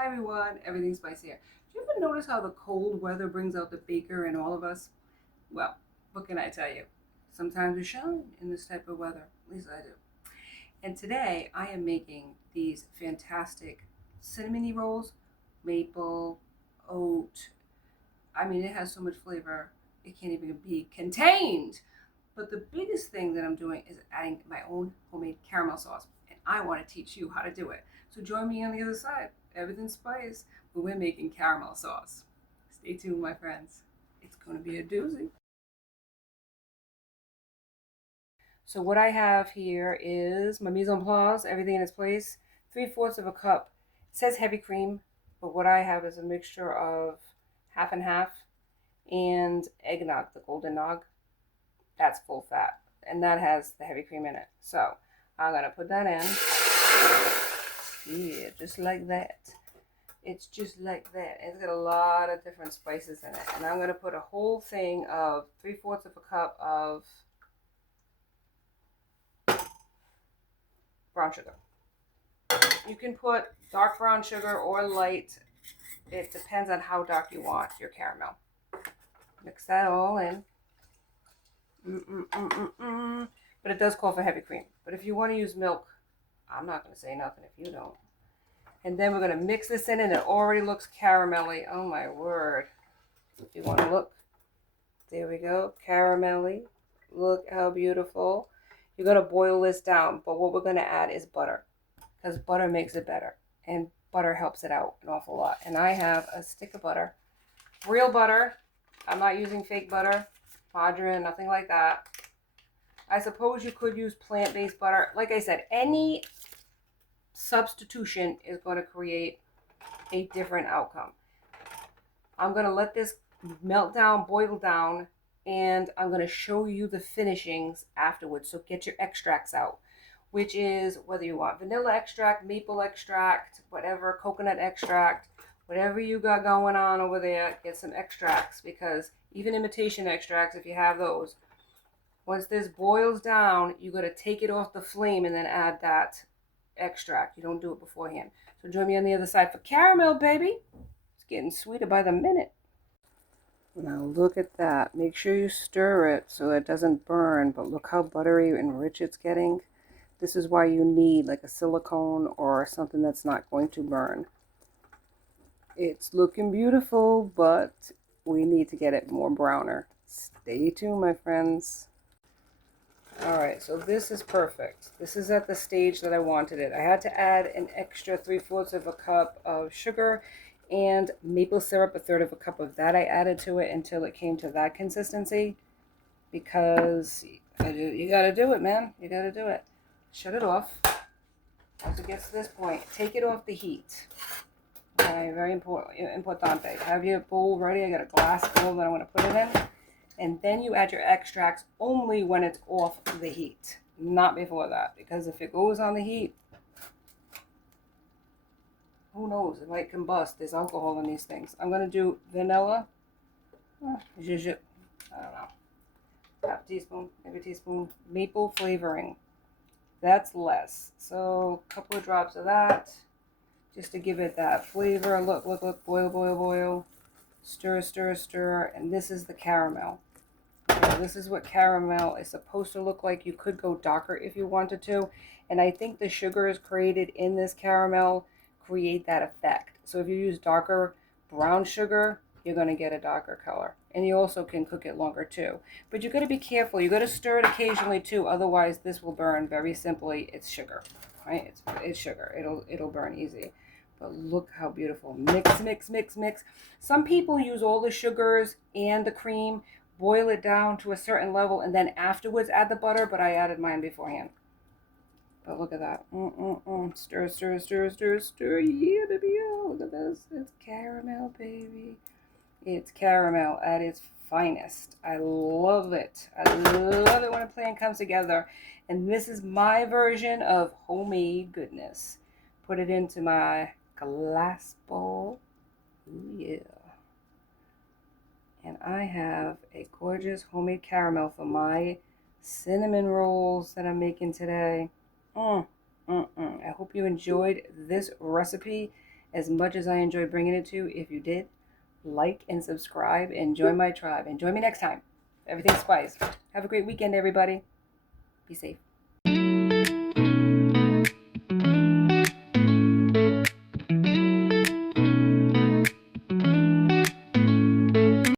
Hi everyone, everything's spicy here. Do you ever notice how the cold weather brings out the baker in all of us? Well, what can I tell you? Sometimes we shine in this type of weather. At least I do. And today I am making these fantastic cinnamony rolls, maple, oat. I mean, it has so much flavor, it can't even be contained. But the biggest thing that I'm doing is adding my own homemade caramel sauce. And I want to teach you how to do it. So join me on the other side. Everything's spice, but we're making caramel sauce. Stay tuned, my friends. It's going to be a doozy. So what I have here is my mise en place, everything in its place. 3/4 of a cup. It says heavy cream, but what I have is a mixture of half and half and eggnog, the golden nog. That's full fat, and that has the heavy cream in it. So I'm gonna put that in. Yeah, just like that. It's just like that. It's got a lot of different spices in it, and I'm gonna put a whole thing of 3/4 of a cup of brown sugar. You can put dark brown sugar or light. It depends on how dark you want your caramel. Mix that all in. But it does call for heavy cream. But if you want to use milk, I'm not going to say nothing if you don't. And then we're going to mix this in, and it already looks caramelly. Oh my word. If you want to look, there we go, caramelly. Look how beautiful. You're going to boil this down, but what we're going to add is butter, because butter makes it better, and butter helps it out an awful lot. And I have a stick of butter, real butter. I'm not using fake butter, margarine, nothing like that. I suppose you could use plant-based butter. Like I said, any substitution is going to create a different outcome. I'm going to let this melt down, boil down, and I'm going to show you the finishings afterwards. So get your extracts out, which is whether you want vanilla extract, maple extract, whatever, coconut extract, whatever you got going on over there, get some extracts, because even imitation extracts, if you have those, once this boils down, you got to take it off the flame and then add that extract. You don't do it beforehand. So join me on the other side for caramel, baby. It's getting sweeter by the minute. Now look at that. Make sure you stir it so it doesn't burn, but look how buttery and rich it's getting. This is why you need like a silicone or something that's not going to burn. It's looking beautiful, but we need to get it more browner. Stay tuned, my friends. Alright, so this is perfect. This is at the stage that I wanted it. I had to add an extra 3/4 of a cup of sugar and maple syrup, 1/3 of a cup of that I added to it until it came to that consistency, because you gotta do it, man. You gotta do it. Shut it off. Once it gets to this point, take it off the heat. Okay, very importante. Have your bowl ready. I got a glass bowl that I want to put it in. And then you add your extracts only when it's off the heat, not before that. Because if it goes on the heat, who knows? It might combust. There's alcohol in these things. I'm going to do vanilla. I don't know. Half teaspoon, maybe a teaspoon. Maple flavoring. That's less. So a couple of drops of that, just to give it that flavor. Look, look, look. Boil, boil, boil. Stir, stir, stir. And this is the caramel. This is what caramel is supposed to look like. You could go darker if you wanted to. And I think the sugars created in this caramel create that effect. So if you use darker brown sugar, you're going to get a darker color. And you also can cook it longer too. But you got to be careful. You got to stir it occasionally too. Otherwise, this will burn very simply. It's sugar, right? It's sugar. It'll burn easy. But look how beautiful. Mix, mix, mix, mix. Some people use all the sugars and the cream, boil it down to a certain level, and then afterwards add the butter, but I added mine beforehand. But look at that. Stir, stir, stir, stir, stir. Yeah, baby. Oh, look at this. It's caramel, baby. It's caramel at its finest. I love it. I love it when a plan comes together. And this is my version of homemade goodness. Put it into my glass bowl. Ooh, yeah. And I have a gorgeous homemade caramel for my cinnamon rolls that I'm making today. I hope you enjoyed this recipe. as much as I enjoyed bringing it to you. If you did, like and subscribe and join my tribe. And join me next time. Everything's spice. Have a great weekend, everybody. Be safe.